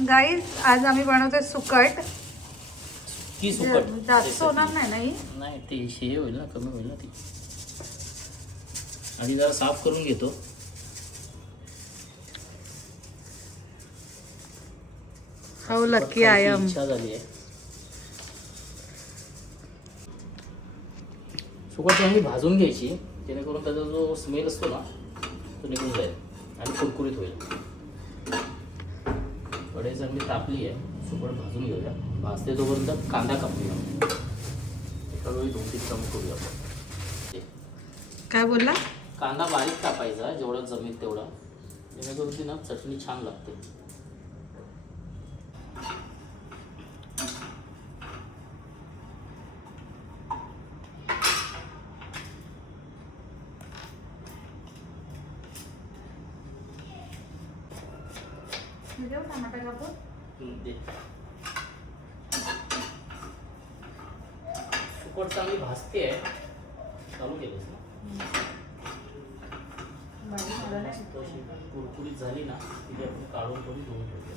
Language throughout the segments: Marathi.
गाईज आज आम्ही बनवतोय सुकट. ती सुकट जास्त होणार नाही ना ही? नाही ते हे होईल ना, कमी होईल ना ती. आणि जरा साफ करून घेतो. How lucky I am. इच्छा झाली आहे. सुकट चांगली भाजून घ्यायची, जेणेकरून त्याचा जो स्मेल असतो ना तो निघून जाईल आणि कुरकुरीत होईल. कढई चांगली तापली आहे, सुकट भाजून घेऊया. भाजते तोपर्यंत कांदा कापूया. एका वेळी 2-3 चमचे करूया आपण. काय बोलला? कांदा बारीक कापायचा जेवढं जमेल तेवढा, जेणेकरून ती ना चटणी छान लागते. टमाटर कापून दे. सुकट चांगली भाजते आहे. चालू केलंस ना, मस्त अशी कुरकुरीत झाली ना ती आपण काढून थोडी धुवून ठेवूया.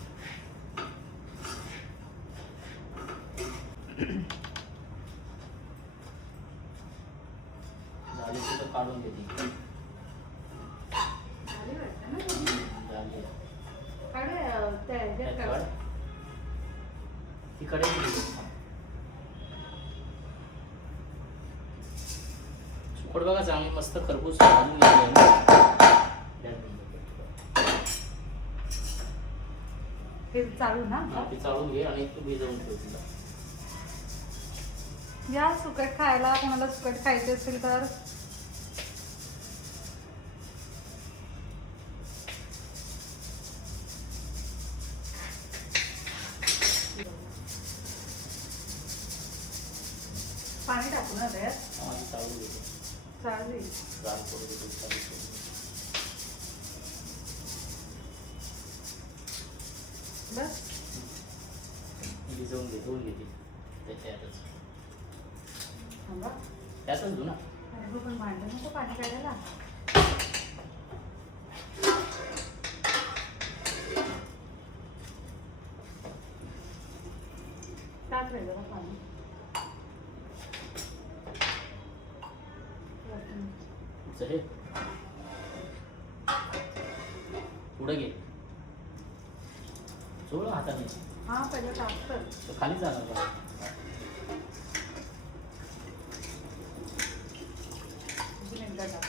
झाली तर काढून घेते. ती कढई सुकट बघा चांगली मस्त खरपूस भाजून घेतली आहे. हे चालू ना? ती चाळून घे आणि तू भिजवून ठेव तिला. या सुकट खायला, कोणाला सुकट खायचे असेल तर पाणी टाकू ना त्यात. चाळून घेतो. चालेल. जाड करून घेतो, चालू करून. बस भिजवून घे, धुवून घेते त्याच्यातच. थांबा. त्यातच धु ना. अरे पण भांडं नको पाणी काढायला. टाक रे जरा पाणी. हे पुढे घे, चोळ हाताने. हा पहिलं टाकतं. तो खाली जाणार बघा. अजून एकदा टाक.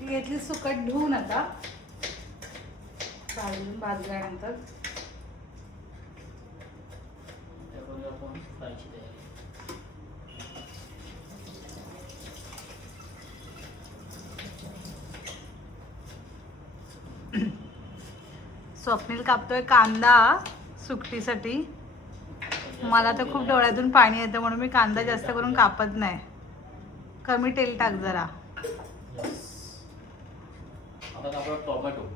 घेतली सुकट धुवून आता काढून भाजल्यानंतर आपण फ्रायची तयारी. स्वप्नील कापतोय कांदा सुकटीसाठी. मला तर खूप डोळ्यातून पाणी येतं म्हणून मी कांदा जास्त करून कापत नाही. कमी तेल टाक जरा. आता आपला टोमॅटो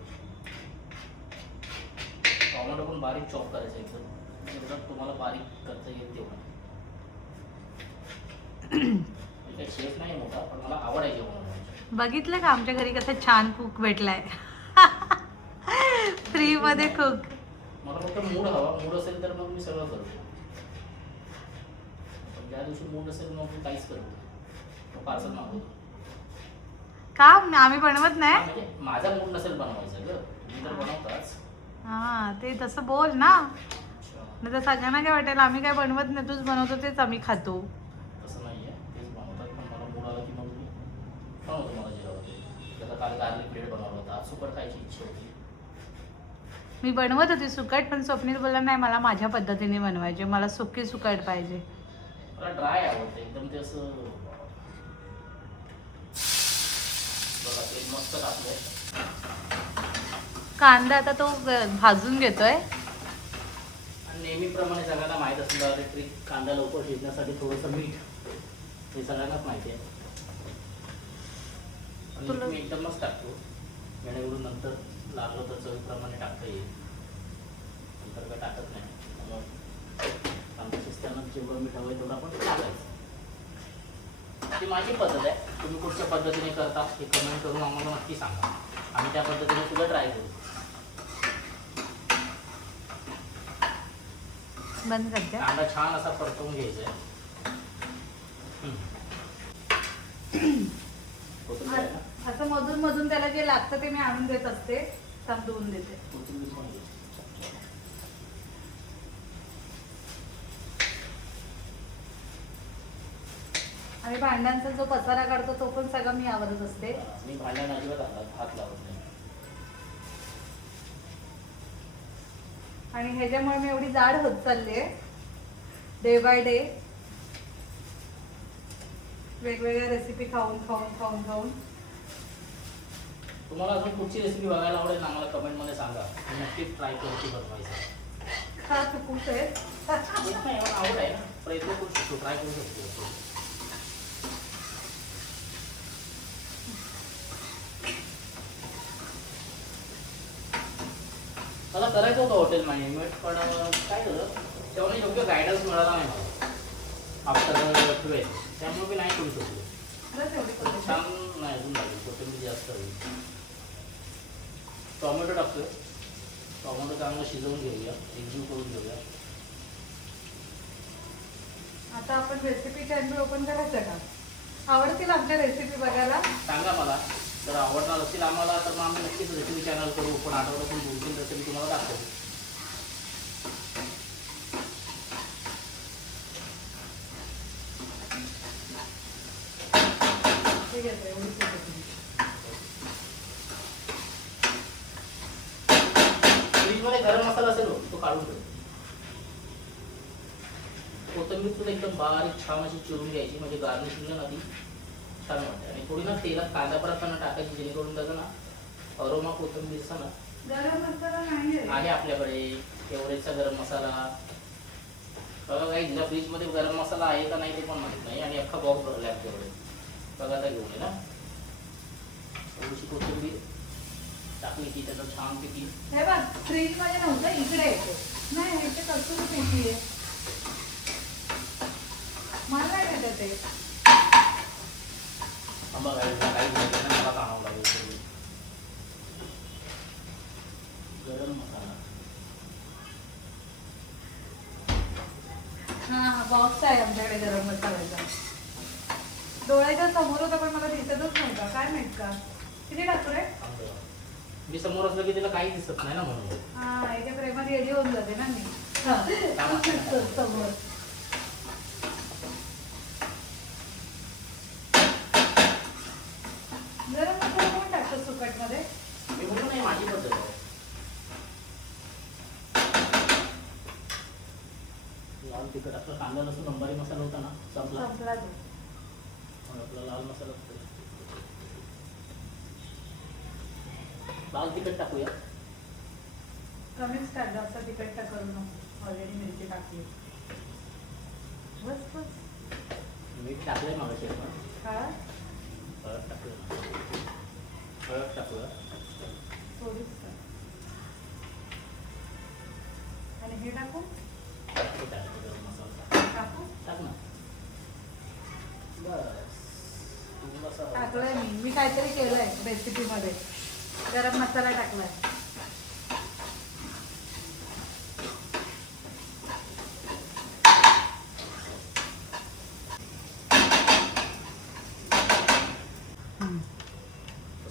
पण बारीक चॉप करायचा एकदम तुम्हाला बारीक करता येईल तेवढा. काही शेफ नाही मोठा, पण मला आवड आहे जेवण बनवायची. बघितलं का आमच्या घरी कसं छान कुक भेटलाय. फ्री मध्ये कुक. मला फक्त मूड हवा. मूड असेल तर मग मी सगळं करतो. पण ज्या दिवशी मूड असेल मग मी काहीच करतो. पार्सल मागवतो. का आम्ही बनवत नाही? म्हणजे माझा मूड नसेल बनवायचं ग, मी तर बनवताच. हा ते तसं बोल ना, नाही तर सगळ्यांना काय वाटेल आम्ही काय बनवत नाही, तूच बनवतो तेच आम्ही खातो. तसं नाही आहे, तेच बनवतात. पण मला मूड आला की मग मी बनवतो मला जेवण. आता काल गार्लिक ब्रेड बनवला होता, आज सुकट खायची इच्छा होती. मी बनवत होती सुकट, पण स्वप्नील बोलला नाही मला माझ्या पद्धतीने बनवायचे, मला सुकी सुकट पाहिजे. मला ड्राय आवडतं एकदम. ते असं बघा तेल मस्त टाकलंय. कांदा आता तो भाजून घेतोय. आणि नेहमीप्रमाणे सगळ्यांना माहीत असलेलं ट्रिक, कांदा लवकर शिजण्यासाठी थोडंसं मीठ. हे सगळ्यांनाच माहिती आहे. आणि मी एकदमच टाकतो, जेणेकरून नंतर लागलं तर चवीप्रमाणे टाकता येईल. नंतर काय टाकत नाही. कांदा शिजताना जेवढं मीठ हवं तेवढं आपण टाकायचं. ती माझी पद्धत आहे. तुम्ही कुठच्या पद्धतीने करता हे कमेंट करून आम्हाला नक्की सांगा. आम्ही त्या पद्धतीने सुद्धा ट्राय करू. बंद करते. कांदा छान असा परतवून घ्यायचा आहे. कोथिंबीर आहे ना? असं मधून मधून त्याला जे लागतं ते मी आणून देत असते. धुवून देते. कोथिंबीर पण घ्यायची. आणि भांड्यांचा जो पसारा काढतो तो पण सगळं मी आवरत असते. मी भांड्याला अजिबात हात लावत नाही. आणि ह्याच्यामुळे मी एवढी जाड होत चालली आहे डे बाय डे. वेगवेगळ्या रेसिपी खाऊन खाऊन खाऊन खाऊन. तुम्हाला अजून कुठची रेसिपी बघायला आवडेल आम्हाला कमेंटमध्ये सांगा. मी नक्कीच ट्राय करू ती बनवायचं. का चुकूच आहे? नाही मला आवड आहे ना, प्रयत्न करू शकतो, ट्राय करू शकतो. मला करायचं होतं हॉटेल मॅनेजमेंट, पण काय झालं तेव्हा योग्य गायडन्स मिळाला नाही मला आफ्टर 12. त्यामुळे मी नाही करू शकलो. छान नाही अजून लागेल, कोथिंबीर जास्त हवी. टोमॅटो टाकतोय. टोमॅटो चांगलं शिजवून घेऊया, एकजीव करून घेऊया. आता आपण रेसिपी चॅनल ओपन करायचं का? आवडतील आपल्या रेसिपी बघायला? सांगा मला. जर आवडणार असतील आम्हाला तर मग आम्ही नक्कीच रेसिपी चॅनल करू. पण आठवड्यातून 2-3 रेसिपी तुम्हाला दाखवू. ठीक आहे. फ्रीजमध्ये गरम मसाला असेल तो काढून ठेव. कोथिंबीर सुद्धा एकदम बारीक छान अशी चिरून घ्यायची, म्हणजे गार्निशिंगला ना ती छान वाटते. आणि थोडी ना तेलात कांदा परतताना टाकायची, जेणेकरून त्याचा ना अरोमा कोथिंबीरचा ना गरम मसाला नाही आहे आपल्याकडे. एव्हरेजचा गरम मसाला बघा. काही तुझ्या फ्रीजमध्ये गरम मसाला आहे का नाही ते पण माहीत नाही. आणि अख्खा बॉक्स भरला आपल्याकडे. बघा आता घेऊन ये ना. थोडीशी कोथिंबीर टाकली की त्याचं छान पिकी. हे बघ, फ्रीज मध्ये नव्हतं, इकडे येते. नाही इथे कसं पिकी आहे. मला नाही भेटत ते. बघा काही मला काढावं लागेल. गरम मसाला हा बॉक्स आहे आमच्याकडे गरम मसाल्याचा. डोळ्याच्या समोर होता पण मला दिसतच नव्हता. काय माहित का? किती टाकू रे? मी समोर असलं की तिला काही दिसत नाही ना, म्हणून. हा याच्या प्रेमात येडी होऊन जाते ना मी. समोर गरम मसाला कोण टाकतो सुकट मध्ये? मी म्हणून नाही, माझी पद्धत आहे. लाल तिखट आपला कांदा लसूण अंबारी मसाला होता ना, संपला. आपला लाल मसाला लाल तिखट टाकूया. कमीच टाक, जास्त तिखट टाक करू नको. ऑलरेडी मिरची टाकली. बस बस. मीठ टाकलंय मागाशी आपण. हळद हळद टाकूया. हळद टाकूया. थोडीच टाक. आणि हे टाकू? गरम मसाला टाकू? टाक ना. बस टाकलंय मी काहीतरी केलंय रेसिपी मध्ये. गरम मसाला टाकलाय.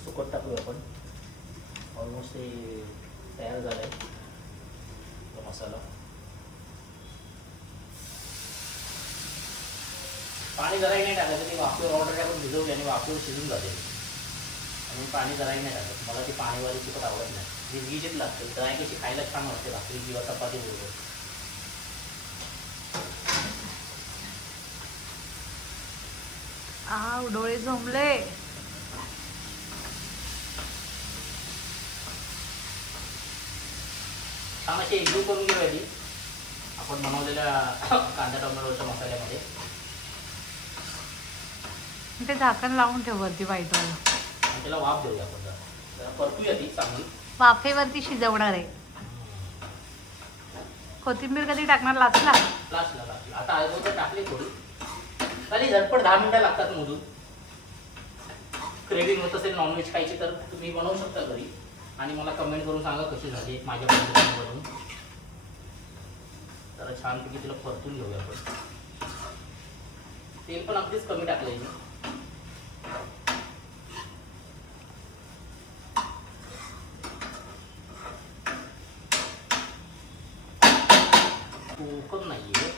सुकट टाकूया आपण. ऑलमोस्ट ते तयार झालंय तो मसाला. पाणी जराही नाही टाकायचं. ती वाफेवर ऑलरेडी आपण भिजवली आणि वाफेवर शिजून जाते. आणि पाणी जराही नाही टाकत. मला ती पाणीवाली सुकट आवडत नाही. गिजगीजीत लागते. ड्राय कशी खायला छान वाटते भाकरी किंवा चपाती बरोबर. डोळे झोंबले. छान अशी एकजीव करून घेऊया ती आपण बनवलेल्या कांदा टोमॅटोच्या मसाल्यामध्ये. ते झाकण लावून ठेव वरती वाईटवाला. आणि त्याला वाफ देऊया आपण. जरा परतूया ती चांगली. वाफेवरती शिजवणार आहे. कोथिंबीर कधी टाकणार लाचला? लास्टला आता अगोदर टाकली थोडी. खाली झटपट 10 मिनिटं लागतात मोजून. क्रेविंग होत असेल नॉनव्हेज खायची तर तुम्ही बनवू शकता घरी आणि मला कमेंट करून सांगा कशी झाली माझ्या पद्धतीने बनवून. जरा छानपैकी तिला परतून घेऊया आपण. तेल पण अगदीच कमी टाकलंय मी. कोकम नाहीये.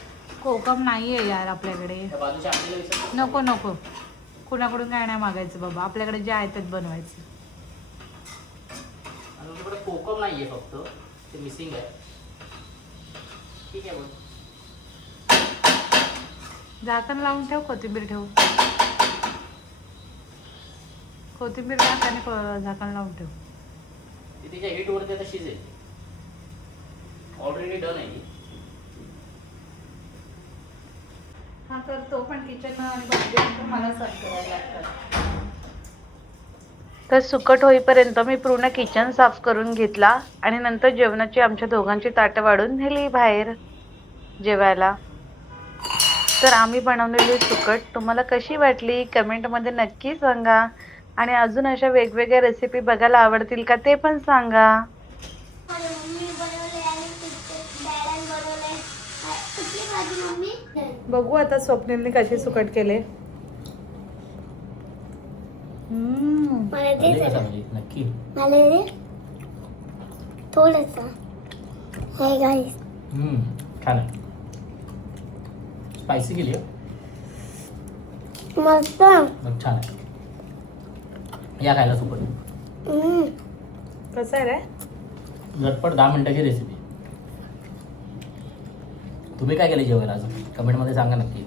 कोकम नाहीये यार आपल्याकडे. त्या बाजूच्या आंटीला विचार. नको नको, कुणाकडून काय नाही मागायचं बाबा, आपल्याकडे जे आहे तेच बनवायचं. आणि तुझ्याकडे कोकम नाहीये फक्त, ते मिसिंग आहे. ठीक आहे बघ. झाकण लावून ठेव, कोथिंबीर ठेव. कोथिंबीर टाक आणि झाकण लावून ठेव. ती तिच्या हीटवरती आता शिजेल. ऑलरेडी डन आहे ती. हा तर तो पण किचन आणि बाकीनंतर मला सर्व करायला लागतात. तर सुकट होईपर्यंत मी पूर्ण किचन साफ करून घेतला आणि नंतर जेवणाची आमच्या दोघांची ताटं वाढून नेली बाहेर जेवायला. तर आम्ही बनवलेली सुकट तुम्हाला कशी वाटली कमेंटमध्ये नक्की सांगा आणि अजून अशा वेगवेगळ्या रेसिपी बघायला आवडतील का ते पण सांगा. बघू आता स्वप्नीलने कशी सुकट केले. मला दे जरा. नक्की मला दे थोडंसं. हे गाईस छान आहे. स्पायसी केली आहे. मस्त. मग छान आहे. या खायला सुपर. कसं आहे रे? झटपट 10 मिनिटाची रेसिपी. तुम्ही काय केलं जेवायला आज कमेंटमध्ये सांगा नक्की.